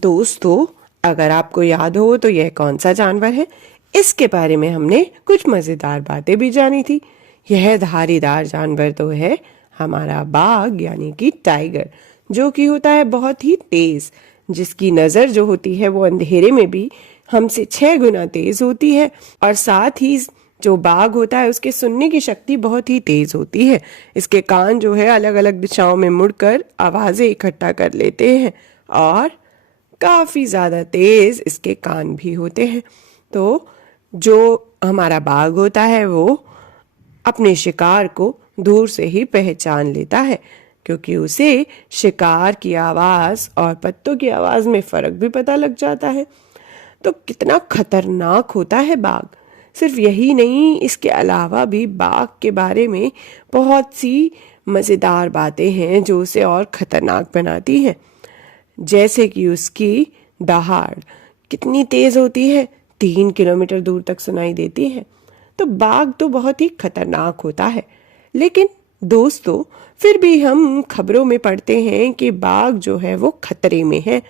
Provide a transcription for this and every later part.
दोस्तों, अगर आपको याद हो तो यह कौन सा जानवर है, इसके बारे में हमने कुछ मजेदार बातें भी जानी थी। यह धारीदार जानवर तो है हमारा बाघ यानी कि टाइगर, जो कि होता है बहुत ही तेज, जिसकी नजर जो होती है वो अंधेरे में भी हमसे 6 गुना तेज होती है। और साथ ही जो बाघ होता है उसके सुनने की शक्ति बहुत ही तेज होती है। इसके कान जो है अलग अलग दिशाओं में मुड़कर आवाजें इकट्ठा कर लेते हैं और काफी ज्यादा तेज इसके कान भी होते हैं। तो जो हमारा बाघ होता है वो अपने शिकार को दूर से ही पहचान लेता है, क्योंकि उसे शिकार की आवाज और पत्तों की आवाज में फर्क भी पता लग जाता है। तो कितना खतरनाक होता है बाघ। सिर्फ यही नहीं, इसके अलावा भी बाघ के बारे में बहुत सी मजेदार बातें हैं जो उसे और खतरनाक बनाती हैं। जैसे कि उसकी दहाड़ कितनी तेज होती है, 3 किलोमीटर दूर तक सुनाई देती है। तो बाघ तो बहुत ही खतरनाक होता है। लेकिन दोस्तों, फिर भी हम खबरों में पढ़ते हैं कि बाघ जो है वो खतरे में है।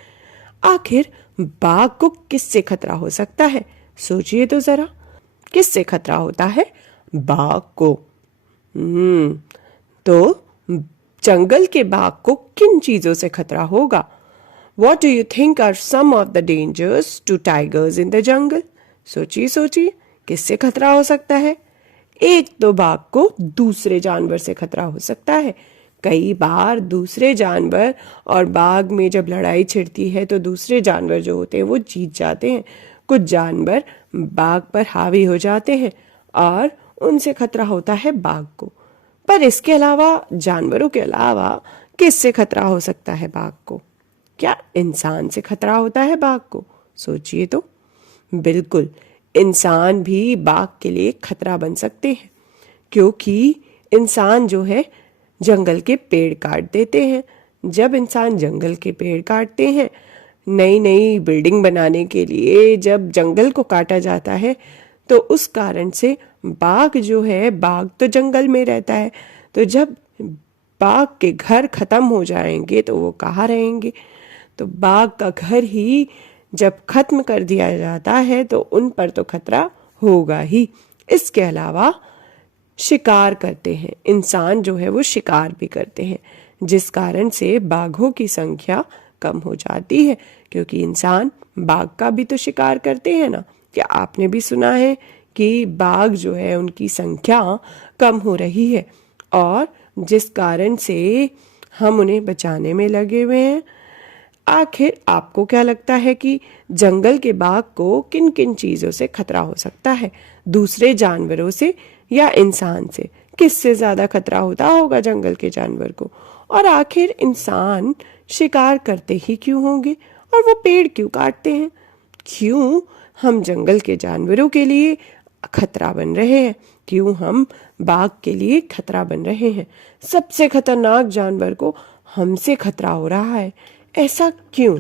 आखिर बाघ को किससे खतरा हो सकता है? सोचिए तो जरा, किससे खतरा होता है बाघ को? तो जंगल के बाघ को किन चीजों से खतरा होगा? What do you think are some of the dangers to tigers in the jungle? सोचिए सोचिए, किससे खतरा हो सकता है? एक तो बाघ को दूसरे जानवर से खतरा हो सकता है। कई बार दूसरे जानवर और बाघ में जब लड़ाई छिड़ती है तो दूसरे जानवर जो होते हैं वो जीत जाते हैं। कुछ जानवर बाघ पर हावी हो जाते हैं और उनसे खतरा होता है बाघ को। पर इसके अलावा, जानवरों के अलावा किससे खतरा हो सकता है बाघ को? क्या इंसान से खतरा होता है बाघ को? सोचिए तो। बिल्कुल, इंसान भी बाघ के लिए खतरा बन सकते हैं, क्योंकि इंसान जो है जंगल के पेड़ काट देते हैं। जब इंसान जंगल के पेड़ काटते हैं, नई नई बिल्डिंग बनाने के लिए जब जंगल को काटा जाता है, तो उस कारण से बाघ जो है, बाघ तो जंगल में रहता है, तो जब बाघ के घर खत्म हो जाएंगे तो वो कहाँ रहेंगे? तो बाघ का घर ही जब खत्म कर दिया जाता है तो उन पर तो खतरा होगा ही। इसके अलावा शिकार करते हैं, इंसान जो है वो शिकार भी करते हैं, जिस कारण से बाघों की संख्या कम हो जाती है, क्योंकि इंसान बाघ का भी तो शिकार करते हैं ना। क्या आपने भी सुना है कि बाघ जो है उनकी संख्या कम हो रही है, और जिस कारण से हम उन्हें बचाने में लगे हुए हैं। आखिर आपको क्या लगता है कि जंगल के बाघ को किन किन चीजों से खतरा हो सकता है? दूसरे जानवरों से या इंसान से? किससे ज्यादा खतरा होता होगा जंगल के जानवर को? और आखिर इंसान शिकार करते ही क्यों होंगे, और वो पेड़ क्यों काटते हैं? क्यों हम जंगल के जानवरों के लिए खतरा बन रहे हैं? क्यों हम बाघ के लिए खतरा बन रहे हैं? सबसे खतरनाक जानवर को हमसे खतरा हो रहा है, ऐसा क्यों?